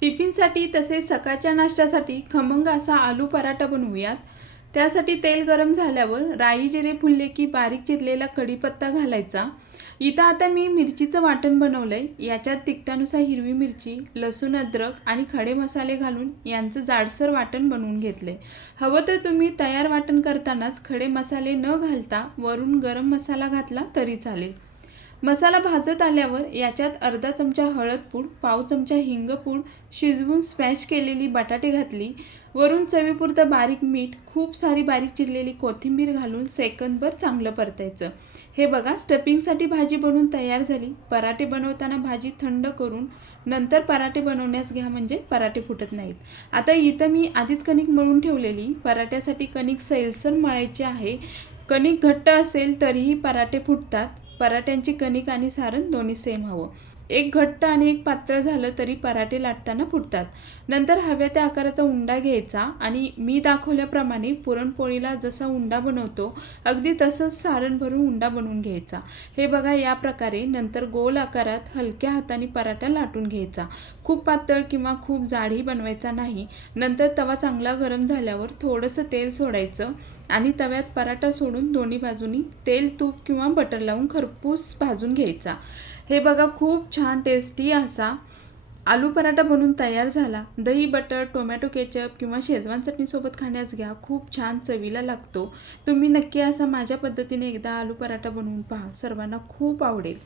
टिफिनसाठी तसेच सकाळच्या नाश्त्यासाठी खमंग असा आलू पराठा बनवूयात. त्यासाठी तेल गरम झाल्यावर राई जिरे फुलले की बारीक चिरलेला कढीपत्ता घालायचा. इथं आता मी मिरचीचं वाटण बनवलं आहे याच्यात तिखटानुसार हिरवी मिरची लसूण अद्रक आणि खडे मसाले घालून यांचं जाडसर वाटण बनवून घेतलं आहे हवं तर तुम्ही तयार वाटण करतानाच खडे मसाले न घालता वरून गरम मसाला घातला तरी चालेल. मसाला भाजत आल्यावर याच्यात अर्धा चमचा हळद पूड पाव चमचा हिंगपूड शिजवून स्मॅश केलेली बटाटे घातली. वरून चवीपुरतं बारीक मीठ खूप सारी बारीक चिरलेली कोथिंबीर घालून सेकंदभर चांगलं परतायचं. हे बघा स्टपिंगसाठी भाजी बनवून तयार झाली. पराठे बनवताना भाजी थंड करून नंतर पराठे बनवण्यास घ्या म्हणजे पराठे फुटत नाहीत. आता इथं मी आधीच कणिक मळून ठेवलेली. पराठ्यासाठी कणिक सैलसर मळायची आहे. कणिक घट्ट असेल तरीही पराठे फुटतात. पराठ्यांची कणिक आणि सारण दोन्ही सेम हवं. एक घट्ट आणि एक पातळ झालं तरी पराठे लाटताना फुटतात. नंतर हव्या त्या आकाराचा उंडा घ्यायचा आणि मी दाखवल्याप्रमाणे पुरणपोळीला जसा उंडा बनवतो अगदी तसंच सारण भरून उंडा बनवून घ्यायचा. हे बघा या प्रकारे नंतर गोल आकारात हलक्या हाताने पराठा लाटून घ्यायचा. खूप पातळ किंवा खूप जाडही बनवायचा नाही. नंतर तवा चांगला गरम झाल्यावर थोडंसं तेल सोडायचं आणि तव्यात पराठा सोडून दोन्ही बाजूनी तेल तूप किंवा बटर लावून खरपूस भाजून घ्यायचा. हे बघा खूप छान टेस्टी असा आलू पराठा बनवून तयार झाला. दही बटर टोमॅटो केचप किंवा शेजवान चटणीसोबत खाण्यास घ्या. खूप छान चवीला लागतो. तुम्ही नक्की असा माझ्या पद्धतीने एकदा आलू पराठा बनवून पहा. सर्वांना खूप आवडेल.